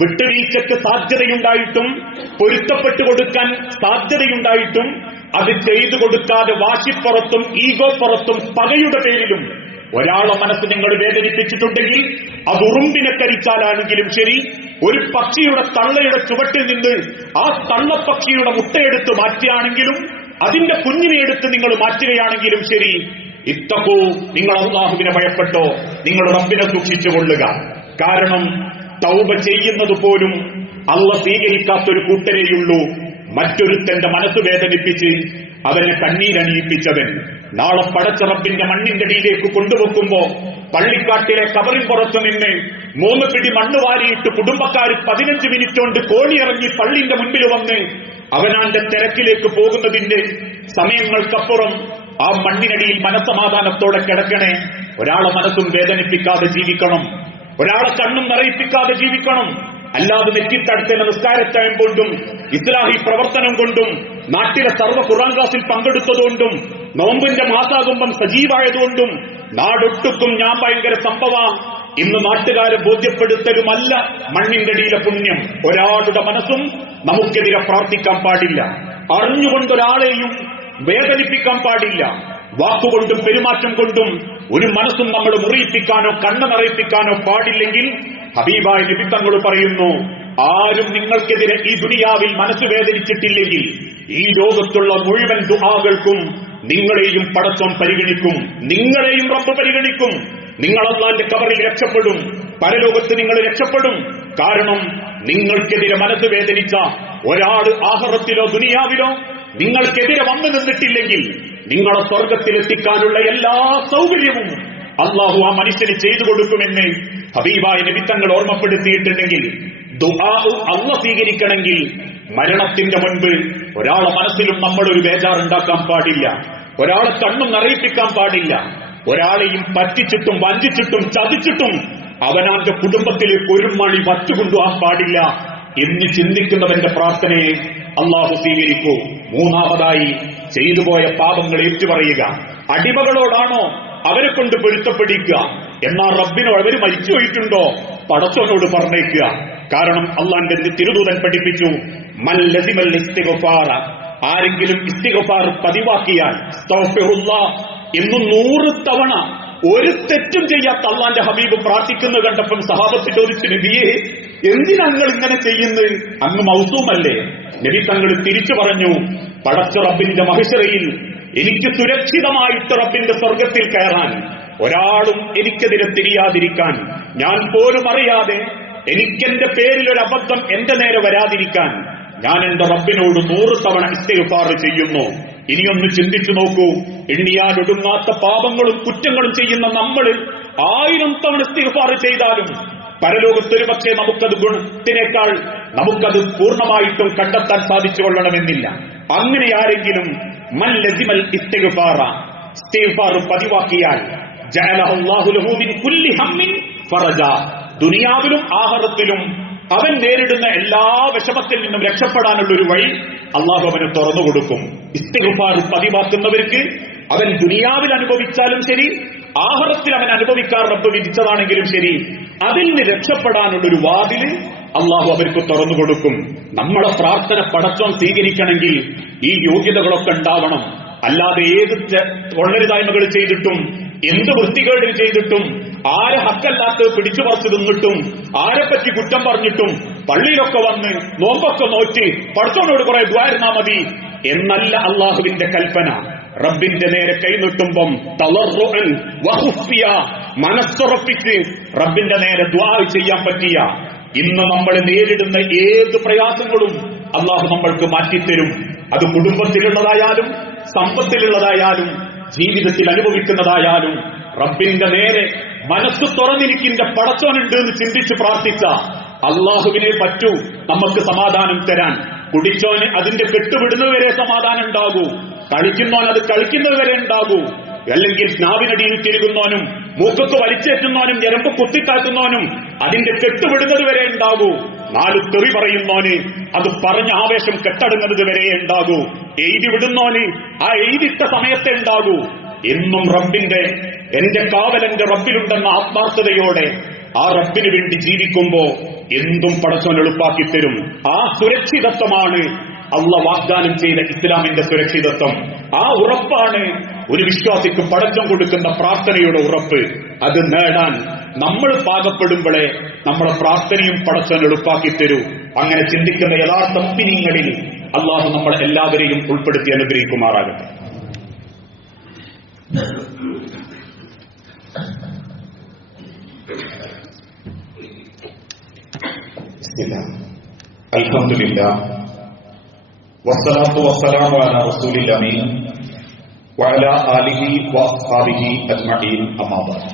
വിട്ടുവീഴ്ചയ്ക്ക് സാധ്യതയുണ്ടായിട്ടും പൊരുത്തപ്പെട്ടു കൊടുക്കാൻ സാധ്യതയുണ്ടായിട്ടും അത് ചെയ്തു കൊടുക്കാതെ വാശിപ്പുറത്തും ഈഗോ പുറത്തും പകയുടെ പേരിലും ഒരാളെ മനസ്സ് നിങ്ങൾ വേദനിപ്പിച്ചിട്ടുണ്ടെങ്കിൽ അത് ഉറുമ്പിനെ കരിച്ചാലാണെങ്കിലും ശരി, ഒരു പക്ഷിയുടെ തള്ളയുടെ ചുവട്ടിൽ നിന്ന് ആ തള്ളപ്പക്ഷിയുടെ മുട്ടയെടുത്ത് മാറ്റുകയാണെങ്കിലും അതിന്റെ കുഞ്ഞിനെ എടുത്ത് നിങ്ങൾ മാറ്റുകയാണെങ്കിലും ശരി, ഇത്തഖൂ, നിങ്ങൾ അല്ലാഹുവിനെ ഭയപ്പെട്ടോ, നിങ്ങൾ റബ്ബിനെ സൂക്ഷിച്ചുകൊള്ളുക. കാരണം തൗബ ചെയ്യുന്നത് പോലും അള്ള സ്വീകരിക്കാത്തൊരു കൂട്ടരേയുള്ളൂ മറ്റൊരുത്തന്റെ മനസ്സ് വേദനിപ്പിച്ച് അവനെ കണ്ണീരണിയിപ്പിച്ചവൻ. നാളെ പടച്ച റബ്ബിന്റെ മണ്ണിന്റെ അടിയിലേക്ക് കൊണ്ടുവെക്കുമ്പോ പള്ളിക്കാട്ടിലെ കബറിൻ പുറത്തു നിന്ന് 3 പിടി മണ്ണ് വാരിയിട്ട് കുടുംബക്കാർ 15 മിനിറ്റ് കൊണ്ട് കോണിയിറങ്ങി പള്ളിന്റെ മുൻപിൽ വന്ന് അവനാന്റെ തിരക്കിലേക്ക് പോകുന്നതിന്റെ സമയങ്ങൾക്കപ്പുറം ആ മണ്ണിനടിയിൽ മനസ്സമാധാനത്തോടെ കിടക്കണേ. ഒരാളെ മനസ്സും വേദനിപ്പിക്കാതെ ജീവിക്കണം, ഒരാളെ കണ്ണും നിറയിപ്പിക്കാതെ ജീവിക്കണം. അല്ലാതെ നെറ്റിത്തടുത്ത നിസ്കാരത്തയം കൊണ്ടും ഇസ്ലാഹി പ്രവർത്തനം കൊണ്ടും നാട്ടിലെ സർവ്വ ഖുർആൻ ക്ലാസിൽ പങ്കെടുത്തതുകൊണ്ടും നോമ്പിന്റെ മാസാകുമ്പം സജീവായതുകൊണ്ടും നാടൊട്ടുക്കും ഞാൻ ഭയങ്കര സംഭവ ഇന്ന് നാട്ടുകാരെ ബോധ്യപ്പെടുത്തലുമല്ല മണ്ണിന്റെ അടിയിലെ പുണ്യം. ഒരാളുടെ മനസ്സും നമുക്കെതിരെ പ്രാർത്ഥിക്കാൻ പാടില്ല. അറിഞ്ഞുകൊണ്ടൊരാളെയും വേദനിപ്പിക്കാൻ പാടില്ല. വാക്കുകൊണ്ടും പെരുമാറ്റം കൊണ്ടും ഒരു മനസ്സും നമ്മൾ മുറിയിപ്പിക്കാനോ കണ്ണ് നിറയിപ്പിക്കാനോ പാടില്ലെങ്കിൽ ഹബീബായ നബി തങ്ങൾ പറയുന്നു, ആരും നിങ്ങൾക്കെതിരെ ഈ ദുനിയാവിൽ മനസ്സ് വേദനിച്ചിട്ടില്ലെങ്കിൽ ഈ ലോകത്തുള്ള മുഴുവൻ ദുആകൾക്കും നിങ്ങളെയും പടച്ചോൻ പരിഗണിക്കും, നിങ്ങളെയും റബ്ബ് പരിഗണിക്കും. നിങ്ങൾ അല്ലാഹുവിന്റെ ഖബറിൽ രക്ഷപ്പെടും, പരലോകത്ത് നിങ്ങൾ രക്ഷപ്പെടും. കാരണം നിങ്ങൾക്കെതിരെ മനസ്സ് വേദനിച്ച ഒരാൾ ആഖിറത്തിലോ ദുനിയാവിലോ നിങ്ങൾക്കെതിരെ വന്നു നിന്നിട്ടില്ലെങ്കിൽ നിങ്ങളെ സ്വർഗത്തിലെത്തിക്കാനുള്ള എല്ലാ സൗകര്യവും അള്ളാഹു ആ മനുഷ്യന് ചെയ്തു കൊടുക്കുമെന്ന് ഹബീബായ നബി തങ്ങൾ ഓർമ്മപ്പെടുത്തിയിട്ടുണ്ടെങ്കിൽ ദുആ അള്ളാഹ് സ്വീകരിക്കണമെങ്കിൽ മരണത്തിന്റെ മുൻപ് ഒരാളെ മനസ്സിലും നമ്മളൊരു ബേജാറുണ്ടാക്കാൻ പാടില്ല, ഒരാളെ കണ്ണും നിറയിപ്പിക്കാൻ പാടില്ല, ഒരാളെയും പറ്റിച്ചിട്ടും വഞ്ചിച്ചിട്ടും ചതിച്ചിട്ടും അവനാന്റെ കുടുംബത്തിലേക്ക് ഒരു മണി വച്ചുകൊണ്ടുപോകാൻ പാടില്ല എന്ന് ചിന്തിക്കുന്നവന്റെ പ്രാർത്ഥനയെ അള്ളാഹു സ്വീകരിക്കൂ. മൂന്നാമതായി ചെയ്തുപോയ പാപങ്ങൾ ഏറ്റുപറയുക. അടിമകളോടാണോ അവരെ കൊണ്ട് പൊരുത്തപ്പെടിക്കുക, എന്നാൽ റബ്ബിനോ അവർ മരിച്ചു പോയിട്ടുണ്ടോ പടച്ചവനോട് പറഞ്ഞേക്കുക. കാരണം അള്ളാന്റെ തിരുദൂതൻ പഠിപ്പിച്ചു, മൻ ലസിമൽ ഇസ്തിഗ്ഫാറ, ആരെങ്കിലും ഇസ്തിഗ്ഫാർ പതിവാക്കിയാൽ അസ്തഗ്ഫിറുല്ലാഹ് എന്ന് 100 തവണ ഒരു തെറ്റും ചെയ്യാത്ത അള്ളാന്റെ ഹബീബ് പ്രാർത്ഥിക്കുന്നത് കണ്ടപ്പം സഹാബത്ത് ചോദിച്ചു, നബിയെ എന്തിനാ നിങ്ങൾ ഇങ്ങനെ ചെയ്യുന്നത്? അങ്ങ് മൗസൂമല്ലേ? നബി തങ്ങൾ തിരിച്ചു പറഞ്ഞു, പടച്ച റബ്ബിന്റെ മഹ്ശറയിൽ എനിക്ക് സുരക്ഷിതമായിട്ട് റബ്ബിന്റെ സ്വർഗത്തിൽ കയറാൻ ഒരാളും എനിക്കെതിരെ തിരിയാതിരിക്കാൻ, ഞാൻ പോലും അറിയാതെ എനിക്കെന്റെ പേരിൽ ഒരു അബദ്ധം എന്റെ നേരെ വരാതിരിക്കാൻ ഞാൻ എന്റെ റബ്ബിനോട് 100 തവണ ഇസ്തിഗ്ഫാർ ചെയ്യുന്നു. ഇനിയൊന്ന് ചിന്തിച്ചു നോക്കൂ, എണ്ണിയാലൊടുങ്ങാത്ത പാപങ്ങളും കുറ്റങ്ങളും ചെയ്യുന്ന നമ്മൾ 1000 തവണ ഇസ്തിഗ്ഫാർ ചെയ്താലും പരലോകത്തൊരു പക്ഷേ നമുക്കത് ഗുണത്തിനേക്കാൾ നമുക്കത് പൂർണ്ണമായിട്ടും കണ്ടെത്താൻ സാധിച്ചു കൊള്ളണമെന്നില്ല. അങ്ങനെ ആരെങ്കിലും മൻ ലസിമൽ ഇസ്തിഗ്ഫാറ, ഇസ്തിഗ്ഫാർ പതിവാക്കിയാൽ ജഅലഹുല്ലാഹു ലഹു മിൻ കുല്ലി ഹമ്മിൻ ഫറജ, ദുനിയാവിലും ആഖിറത്തിലും അവൻ നേരിടുന്ന എല്ലാ വിഷമത്തിൽ നിന്നും രക്ഷപ്പെടാനുള്ള ഒരു വഴി അള്ളാഹു അവന് തുറന്നു കൊടുക്കും. ഇസ്തിഗ്ഫാർ പതിവാക്കുന്നവർക്ക് അവൻ ദുനിയാവിൽ അനുഭവിച്ചാലും ശരി, ആഖിറത്തിൽ അവൻ അനുഭവിക്കാൻ റബ്ബ് വിധിച്ചതാണെങ്കിലും ശരി, അതിൽ നിന്ന് രക്ഷപ്പെടാനുള്ളൊരു വാതില് അള്ളാഹു അവർക്ക് തുറന്നു കൊടുക്കും. നമ്മളെ പ്രാർത്ഥന പടച്ചോൻ സ്വീകരിക്കണമെങ്കിൽ ഈ യോഗ്യതകളൊക്കെ ഉണ്ടാവണം. അല്ലാതെ ഏത് തൊള്ളരുതായ്മകൾ ചെയ്തിട്ടും എന്ത് വൃത്തികേട് ചെയ്തിട്ടും ആരെ ഹക്കല്ലാത്ത പിടിച്ചു പറിച്ചു തിന്നിട്ടും ആരെപ്പറ്റി കുറ്റം പറഞ്ഞിട്ടും പള്ളിയിലൊക്കെ വന്ന് നോമ്പൊക്കെ നോറ്റി പടച്ചോനോട് കുറെ ദ്വാരുന്നാ മതി എന്നല്ല അള്ളാഹുവിന്റെ കൽപ്പന. റബ്ബിന്റെ നേരെ കൈനീട്ടുമ്പം തളർറുഅൻ വഖുഫിയ, മനസ്സുറപ്പിച്ച് റബ്ബിന്റെ നേരെ ദുആ ചെയ്യാൻ പറ്റിയ, ഇന്ന് നമ്മൾ നേരിടുന്ന ഏത് പ്രയാസങ്ങളും അള്ളാഹു നമ്മൾക്ക് മാറ്റിത്തരും. അത് കുടുംബത്തിലുള്ളതായാലും സമ്പത്തിലുള്ളതായാലും ജീവിതത്തിൽ അനുഭവിക്കുന്നതായാലും റബ്ബിന്റെ നേരെ മനസ്സ് തുറന്നിരിക്കിന്റെ പടച്ചോനുണ്ട് എന്ന് ചിന്തിച്ച് പ്രാർത്ഥിച്ച അള്ളാഹുവിനെ പറ്റൂ നമുക്ക് സമാധാനം തരാൻ. കുടിച്ചോന് അതിന്റെ കെട്ടുവിടുന്നതുവരെ സമാധാനം ഉണ്ടാകൂ, കളിക്കുന്നോൻ അത് കളിക്കുന്നതുവരെ ഉണ്ടാകൂ, അല്ലെങ്കിൽ സ്നാവിനടിയിൽ തിരുകുന്നോനും മൂക്കത്ത് വലിച്ചേറ്റുന്നോനും ഞരമ്പ് കുത്തിത്താറ്റുന്നോനും അതിന്റെ കെട്ടുവിടുന്നത് വരെ ഉണ്ടാകൂ, 4 തെറി പറയുന്നോന് അത് പറഞ്ഞ ആവേശം കെട്ടടുന്നത് വരെ ഉണ്ടാകൂ, എഴുതി വിടുന്നോന് ആ എഴുതിട്ട സമയത്തെ ഉണ്ടാകൂ. എന്നും റബ്ബിന്റെ എന്റെ കാവലന്റെ റബ്ബിലുണ്ടെന്ന ആത്മാർത്ഥതയോടെ ആ റബ്ബിന് വേണ്ടി ജീവിക്കുമ്പോ എന്തും പടച്ചോൻ എളുപ്പാക്കി തരും. ആ സുരക്ഷിതത്വമാണ് അള്ളാഹ് വാഗ്ദാനം ചെയ്ത ഇസ്ലാമിന്റെ സുരക്ഷിതത്വം. ആ ഉറപ്പാണ് ഒരു വിശ്വാസിക്ക് പടച്ചോൻ കൊടുക്കുന്ന പ്രാർത്ഥനയുടെ ഉറപ്പ്. അത് നേടാൻ നമ്മൾ പാകപ്പെടുമ്പോഴേ നമ്മളെ പ്രാർത്ഥനയും പടച്ചോൻ എളുപ്പാക്കി തരൂ. അങ്ങനെ ചിന്തിക്കുന്ന യഥാർത്ഥ മുഅ്മിനീങ്ങളിൽ അള്ളാഹു നമ്മളെ എല്ലാവരെയും ഉൾപ്പെടുത്തി അനുഗ്രഹിക്കുമാറാകട്ടെ. അൽഹംദുലില്ലാഹ് വസ്സലാത്തു വസ്സലാമു അലാ റസൂലിൽ അമീൻ വഅലാ ആലിഹി വഅസ്ഹാബിഹി അജ്മഈൻ. അമ്മാ ബഅദ്.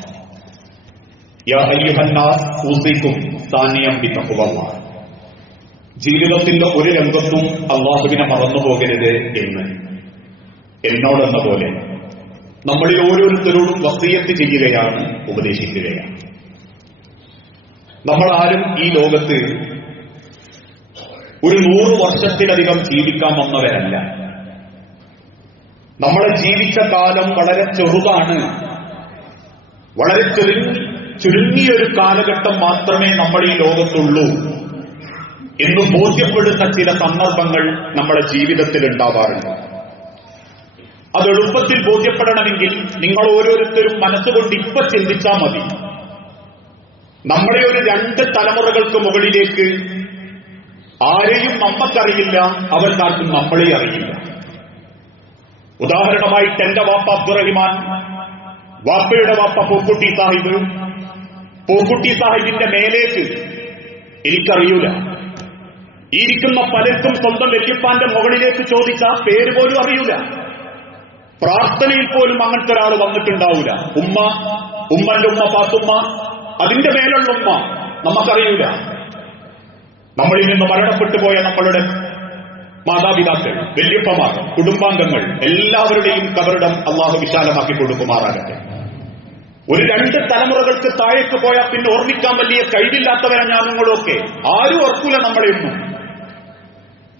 യാ അയ്യുഹന്നാസ് ഊസികും സാനിയം ബിതഖ്വല്ലാഹ്. ജീവിതത്തിന്റെ ഒരു രംഗത്തും അല്ലാഹുവിനെ മറന്നുപോകരുത് എന്ന് എന്നോടെന്ന പോലെ നമ്മളിൽ ഓരോരുത്തരോടും വസിയത്ത് ചെയ്യുകയാണ്, ഉപദേശിക്കുകയാണ്. നമ്മൾ ആരും ഈ ലോകത്ത് ഒരു 100 വർഷത്തിലധികം ജീവിക്കാൻ വന്നവരല്ല. നമ്മളെ ജീവിച്ച കാലം വളരെ ചെറുതാണ്. വളരെ ചുരുങ്ങിയൊരു കാലഘട്ടം മാത്രമേ നമ്മൾ ഈ ലോകത്തുള്ളൂ എന്ന് ബോധ്യപ്പെടുന്ന ചില സന്ദർഭങ്ങൾ നമ്മുടെ ജീവിതത്തിൽ ഉണ്ടാവാറുണ്ട്. അത് എളുപ്പത്തിൽ ബോധ്യപ്പെടണമെങ്കിൽ നിങ്ങൾ ഓരോരുത്തരും മനസ്സുകൊണ്ട് ഇപ്പൊ ചിന്തിച്ചാൽ മതി. നമ്മുടെ ഒരു 2 തലമുറകൾക്ക് മുകളിലേക്ക് ആരെയും നമ്മക്കറിയില്ല, അവർക്കാർക്കും നമ്മളെ അറിയില്ല. ഉദാഹരണമായിട്ട് എന്റെ വാപ്പ അബ്ദുറഹിമാൻ, വാപ്പയുടെ വാപ്പ പൂക്കുട്ടി സാഹിബ്, പൂക്കുട്ടി സാഹിബിന്റെ മേലേക്ക് എനിക്കറിയൂല. ഈ ഇരിക്കുന്ന പലർക്കും സ്വന്തം വല്യപ്പാന്റെ മുകളിലേക്ക് ചോദിച്ചാൽ പേര് പോലും അറിയൂല. പ്രാർത്ഥനയിൽ പോലും അങ്ങനത്തെ ഒരാൾ വന്നിട്ടുണ്ടാവൂല. ഉമ്മന്റെ ഉമ്മ പാത്തുമ്മ, അതിന്റെ മേലുള്ള ഉമ്മ നമുക്കറിയൂല. നമ്മളിൽ നിന്ന് മരണപ്പെട്ടു പോയ നമ്മളുടെ മാതാപിതാക്കൾ, വല്യപ്പമാർ, കുടുംബാംഗങ്ങൾ എല്ലാവരുടെയും കബറിടം അള്ളാഹു വിശാലമാക്കി കൊടുക്കുമാറാകട്ടെ. ഒരു 2 തലമുറകൾക്ക് താഴേക്ക് പോയാൽ പിന്നെ ഓർമ്മിക്കാൻ വലിയ കഴിവില്ലാത്തവരാ ഞാനുങ്ങളൊക്കെ. ആരും ഓർക്കൂല നമ്മളെയൊന്നും.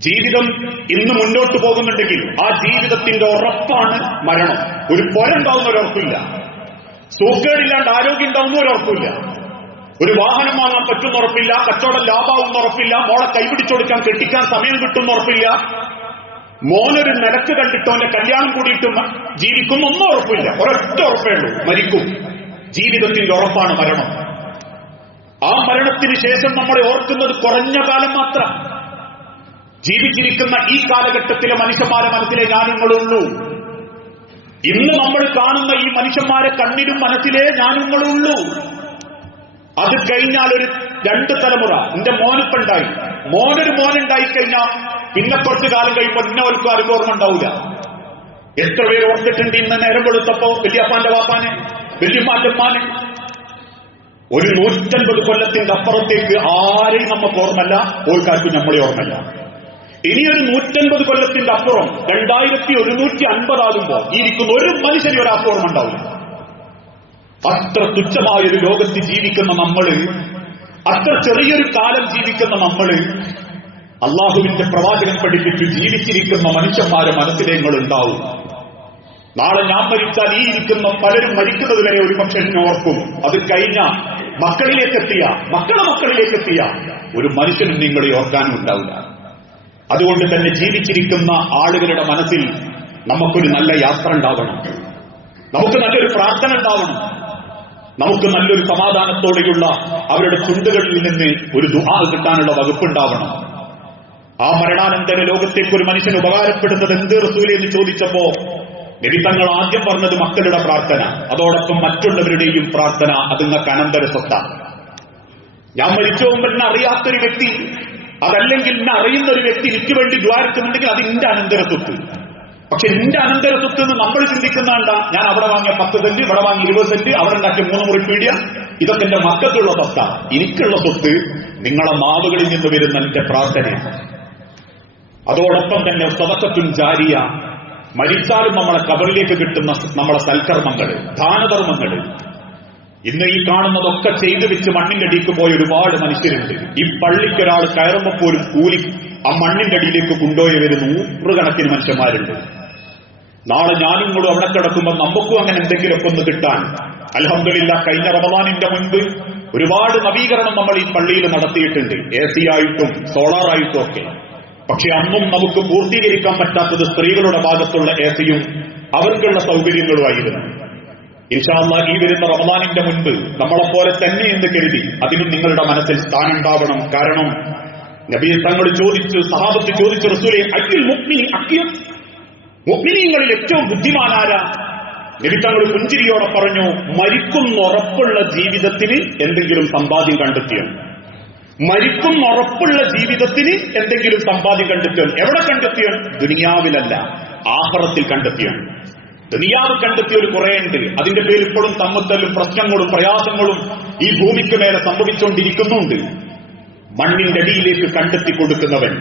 ജീവിതം ഇന്ന് മുന്നോട്ട് പോകുന്നുണ്ടെങ്കിൽ ആ ജീവിതത്തിന്റെ ഉറപ്പാണ് മരണം. ഒരു പൊരുണ്ടാവുന്ന ഒരൊറപ്പില്ല, സൂക്കേടില്ലാണ്ട് ആരോഗ്യം ഉണ്ടാവുന്ന ഒരൊറപ്പില്ല, ഒരു വാഹനം വാങ്ങാൻ പറ്റുന്ന ഉറപ്പില്ല, കച്ചവടം ലാഭാവുന്ന ഉറപ്പില്ല, മോളെ കൈപിടിച്ചൊടുക്കാൻ കെട്ടിക്കാൻ സമയം കിട്ടുന്ന ഉറപ്പില്ല, മോനൊരു നിലക്ക് കണ്ടിട്ടോന്റെ കല്യാണം കൂടിയിട്ടും ജീവിക്കുന്നൊന്നും ഉറപ്പില്ല. ഒരൊറ്റ ഉറപ്പേ ഉള്ളൂ, മരിക്കും. ജീവിതത്തിന്റെ ഉറപ്പാണ് മരണം. ആ മരണത്തിന് ശേഷം നമ്മളെ ഓർക്കുന്നത് കുറഞ്ഞ കാലം മാത്രം. ജീവിച്ചിരിക്കുന്ന ഈ കാലഘട്ടത്തിലെ മനുഷ്യന്മാരെ മനസ്സിലെ ഞാനുങ്ങളുള്ളൂ. ഇന്ന് നമ്മൾ കാണുന്ന ഈ മനുഷ്യന്മാരെ കണ്ണിലും മനസ്സിലേ ഞാനുങ്ങളുള്ളൂ. അത് കഴിഞ്ഞാൽ ഒരു 2 തലമുറ. എന്റെ മോനിപ്പുണ്ടായി, മോനൊരു മോനുണ്ടായി കഴിഞ്ഞാൽ പിന്നെ കുറച്ചു കാലം കഴിയുമ്പോൾ ഇന്നവർക്ക് ആർക്കും ഓർമ്മ ഉണ്ടാവില്ല. എത്ര പേര് ഓർത്തിട്ടുണ്ട് ഇന്ന് നേരം കൊടുത്തപ്പോ വല്യപ്പാന്റെ വാപ്പാനെ, വല്യമ്മാന്റെ ഉമ്മാനെ? ഒരു 150 കൊല്ലത്തിന്റെ അപ്പുറത്തേക്ക് ആരെയും നമുക്ക് ഓർമ്മല്ല, ഓർക്കാർക്കും നമ്മളെ ഓർമ്മല്ല. ഇനിയൊരു 150 കൊല്ലത്തിന്റെ അപ്പുറം 2150 ആകുമ്പോൾ ഇരിക്കുന്ന ഒരു മനുഷ്യന് ഒരു അപ്പുറം ഉണ്ടാവില്ല. അത്ര തുച്ഛമായൊരു ലോകത്ത് ജീവിക്കുന്ന നമ്മള്, അത്ര ചെറിയൊരു കാലം ജീവിക്കുന്ന നമ്മള്, അള്ളാഹുവിന്റെ പ്രവാചകൻ പഠിപ്പിച്ചു ജീവിച്ചിരിക്കുന്ന മനുഷ്യന്മാരെ മനസ്സിലേങ്ങൾ ഉണ്ടാവും. നാളെ ഞാൻ മരിച്ചാൽ ഈ ഇരിക്കുന്ന പലരും മരിക്കുന്നത് വരെ ഒരു പക്ഷെ എന്നെ ഓർക്കും. അത് കഴിഞ്ഞ മക്കളിലേക്കെത്തിയ മക്കളിലേക്കെത്തിയ ഒരു മനുഷ്യനും നിങ്ങളെ ഓർക്കാനും ഉണ്ടാവില്ല. അതുകൊണ്ട് തന്നെ ജീവിച്ചിരിക്കുന്ന ആളുകളുടെ മനസ്സിൽ നമുക്കൊരു നല്ല യാത്ര ഉണ്ടാവണം, നമുക്ക് നല്ലൊരു പ്രാർത്ഥന ഉണ്ടാവണം, നമുക്ക് നല്ലൊരു സമാധാനത്തോടെയുള്ള അവരുടെ ചുണ്ടുകളിൽ നിന്ന് ഒരു ദുആ കിട്ടാനുള്ള വകുപ്പുണ്ടാവണം. ആ മരണാനന്തര ലോകത്തേക്ക് ഒരു മനുഷ്യന് ഉപകാരപ്പെടുന്നത് എന്ത് റസൂലേ എന്ന് ചോദിച്ചപ്പോ നബി തങ്ങൾ ആദ്യം പറഞ്ഞത് മക്കളുടെ പ്രാർത്ഥന, അതോടൊപ്പം മറ്റുള്ളവരുടെയും പ്രാർത്ഥന. അത് നിങ്ങൾക്ക് അനന്തര സ്വത്താണ്. ഞാൻ മരിച്ചു പോകുമ്പോൾ എന്നെ അറിയാത്തൊരു വ്യക്തി, അതല്ലെങ്കിൽ എന്നെ അറിയുന്ന ഒരു വ്യക്തി എനിക്ക് വേണ്ടി ദ്വാരക്കുന്നുണ്ടെങ്കിൽ അത് എന്റെ അനന്തര സ്വത്ത്. പക്ഷെ എന്റെ അനന്തര സ്വത്ത് എന്ന് നമ്മൾ ചിന്തിക്കുന്നതാണ്ട, ഞാൻ അവിടെ വാങ്ങിയ 10 സെന്റ്, ഇവിടെ വാങ്ങിയ 20 സെന്റ്, അവിടെ ഉണ്ടാക്കിയ 3 മുറി പീഡിയ, ഇതൊക്കെ എന്റെ മക്കൾക്കുള്ള സ്വത്താണ്. എനിക്കുള്ള സ്വത്ത് നിങ്ങളെ നാവുകളിൽ നിന്ന് വരുന്ന എന്റെ പ്രാർത്ഥനയാണ്. അതോടൊപ്പം തന്നെ സദഖത്തുൻ ജാരിയ, മരിച്ചാലും നമ്മളെ ഖബറിലേക്ക് കിട്ടുന്ന നമ്മളെ സൽക്കർമ്മങ്ങൾ, ദാനധർമ്മങ്ങൾ. ഇന്ന് ഈ കാണുന്നതൊക്കെ ചെയ്തു വെച്ച് മണ്ണിന്റെ അടിക്ക് പോയ ഒരുപാട് മനുഷ്യരുണ്ട്. ഈ പള്ളിക്കൊരാൾ കയറുമ്പോൾ പോലും കൂലി ആ മണ്ണിന്റെ അടിയിലേക്ക് കൊണ്ടുപോയവര് 100 കണക്കിന് മനുഷ്യന്മാരുണ്ട്. നാളെ ഞാനും കൂടെ അവിടെ കിടക്കുമ്പോൾ നമുക്കും അങ്ങനെ എന്തെങ്കിലുമൊക്കെ ഒന്ന് കിട്ടാൻ. അൽഹംദുലില്ലാഹ് കഴിഞ്ഞ റമദാനിന്റെ മുൻപ് ഒരുപാട് നവീകരണം നമ്മൾ ഈ പള്ളിയിൽ നടത്തിയിട്ടുണ്ട്, AC ആയിട്ടും സോളാറായിട്ടും ഒക്കെ. പക്ഷെ അന്നും നമുക്ക് പൂർത്തീകരിക്കാൻ പറ്റാത്തത് സ്ത്രീകളുടെ ഭാഗത്തുള്ള AC-യും അവർക്കുള്ള സൗകര്യങ്ങളുമായിരുന്നു. ഇൻഷാ അല്ലാഹ് ഈ വരുന്ന റമദാനിന്റെ മുൻപ് നമ്മളെപ്പോലെ തന്നെ എന്ന് കരുതി അതിനും നിങ്ങളുടെ മനസ്സിൽ സ്ഥാനം ഉണ്ടാവണം. കാരണം നബി തങ്ങൾ ചോദിച്ചു, സഹാബത്ത് ചോദിച്ചു, റസൂലേ അയ്യുൽ മുഅ്മിനി അഖിയത്, മുഅ്മിനീങ്ങളിൽ ഏറ്റവും ബുദ്ധിമാനാരാ? നബി തങ്ങൾ പുഞ്ചിരിയോടെ പറഞ്ഞു, മരിക്കുന്നുറപ്പുള്ള ജീവിതത്തിന് എന്തെങ്കിലും സമ്പാദ്യം കണ്ടെത്തിയോ? മരിക്കുന്നുറപ്പുള്ള ജീവിതത്തിന് എന്തെങ്കിലും സമ്പാദ്യം കണ്ടെത്തിയോ? എവിടെ കണ്ടെത്തിയോ? ദുനിയാവിലല്ല, ആഖിറത്തിൽ കണ്ടെത്തിയോ? ദുനിയാവ് കണ്ടെത്തിയൊരു കുറെ ഉണ്ട്. അതിന്റെ പേരിൽ ഇപ്പോഴും തമ്മിത്തല്ലും പ്രശ്നങ്ങളും പ്രയാസങ്ങളും ഈ ഭൂമിക്ക് മേലെ സംഭവിച്ചുകൊണ്ടിരിക്കുന്നുണ്ട്. മണ്ണിന്റെ അടിയിലേക്ക് കണ്ടെത്തി കൊടുക്കുന്നവൻ,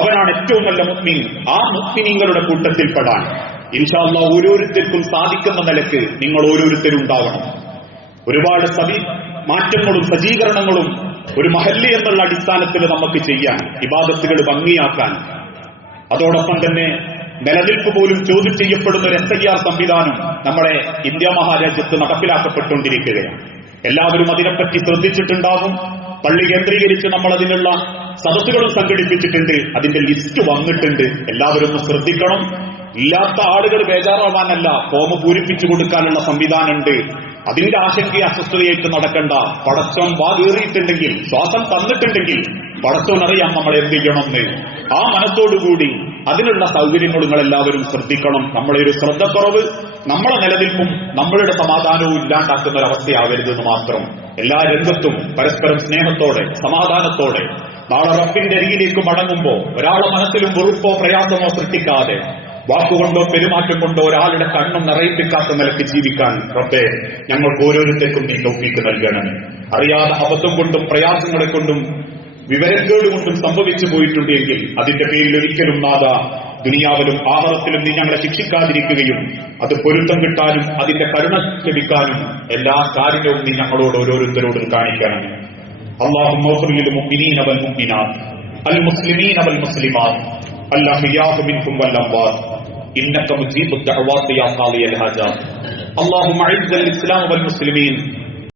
അവനാണ് ഏറ്റവും നല്ല മുഅ്മിൻ. ആ മുഅ്മിനീങ്ങളുടെ കൂട്ടത്തിൽപ്പെടാൻ ഇൻഷാ അല്ലാഹ് ഓരോരുത്തർക്കും സാധിക്കുന്ന നിലക്ക് നിങ്ങൾ ഓരോരുത്തരും ഉണ്ടാവണം. ഒരുപാട് മാറ്റങ്ങളും സജ്ജീകരണങ്ങളും ഒരു മഹല്ല് എന്നുള്ള അടിസ്ഥാനത്തിൽ നമുക്ക് ചെയ്യാൻ, ഇബാദത്തുകൾ ഭംഗിയാക്കാൻ. അതോടൊപ്പം തന്നെ നിലനിൽപ്പ് പോലും ചോദ്യം ചെയ്യപ്പെടുന്ന ഒരു SIR സംവിധാനം നമ്മുടെ ഇന്ത്യ മഹാരാജ്യത്ത് നടപ്പിലാക്കപ്പെട്ടുകൊണ്ടിരിക്കുകയാണ്. എല്ലാവരും അതിനെപ്പറ്റി ശ്രദ്ധിച്ചിട്ടുണ്ടാകും. പള്ളി കേന്ദ്രീകരിച്ച് നമ്മൾ അതിനുള്ള സദസ്സുകളും സംഘടിപ്പിച്ചിട്ടുണ്ട്. അതിന്റെ ലിസ്റ്റ് വന്നിട്ടുണ്ട്. എല്ലാവരും ഒന്ന് ശ്രദ്ധിക്കണം. ഇല്ലാത്ത ആളുകൾ ബേജാറാവാനല്ല, ഫോം പൂരിപ്പിച്ചു കൊടുക്കാനുള്ള സംവിധാനമുണ്ട്. അതിന്റെ ആശങ്കയെ അസ്വസ്ഥതയായിട്ട് നടക്കണ്ട. പടച്ചോൻ വാതേറിയിട്ടുണ്ടെങ്കിൽ, ശ്വാസം തന്നിട്ടുണ്ടെങ്കിൽ പടച്ചോനറിയാം നമ്മൾ എന്ത് ചെയ്യണമെന്ന്. ആ മനത്തോടുകൂടി അതിനുള്ള സൗകര്യങ്ങൾ നിങ്ങളെല്ലാവരും ശ്രദ്ധിക്കണം. നമ്മളെ ഒരു ശ്രദ്ധക്കുറവ് നമ്മളെ നിലനിൽപ്പും നമ്മളുടെ സമാധാനവും ഇല്ലാണ്ടാക്കുന്ന ഒരവസ്ഥയാവരുതെന്ന് മാത്രം. എല്ലാ രംഗത്തും പരസ്പരം സ്നേഹത്തോടെ സമാധാനത്തോടെ നാളെ റബ്ബിന്റെ അരികിലേക്ക് മടങ്ങുമ്പോൾ ഒരാളെ മനസ്സിലും വെറുപ്പോ പ്രയാസമോ സൃഷ്ടിക്കാതെ, വാക്കുകൊണ്ടോ പെരുമാറ്റം കൊണ്ടോ ഒരാളുടെ കണ്ണും നിറയിപ്പിക്കാത്ത നിലയ്ക്ക് ജീവിക്കാൻ റബ്ബേ ഞങ്ങൾക്ക് ഓരോരുത്തർക്കും നീ തൗഫീഖ് നൽകണം. അറിയാതെ അബദ്ധം കൊണ്ടും പ്രയാസങ്ങളെ കൊണ്ടും വിവരക്കേട് കൊണ്ടും സംഭവിച്ചു പോയിട്ടുണ്ടെങ്കിൽ അതിന്റെ പേരിൽ ഒരിക്കലും നാഥ ദുനിയാവിലും ആഖിറത്തിലും നീ ഞങ്ങളെ ശിക്ഷിക്കാതിരിക്കുകയും അത് പൊരുത്തം കിട്ടാനും അതിന്റെ കരുണ ലഭിക്കാനും എല്ലാ കാര്യവും നീ ഞങ്ങളോട് ഓരോരുത്തരോടും കാണിക്കണം. اللهم اغفر للمؤمنين والمؤمنات المسلمين والمسلمات الأحياء منهم والأموات إنك مجيب الدعوات يا قاضي الحاجات. اللهم أعز الإسلام والمسلمين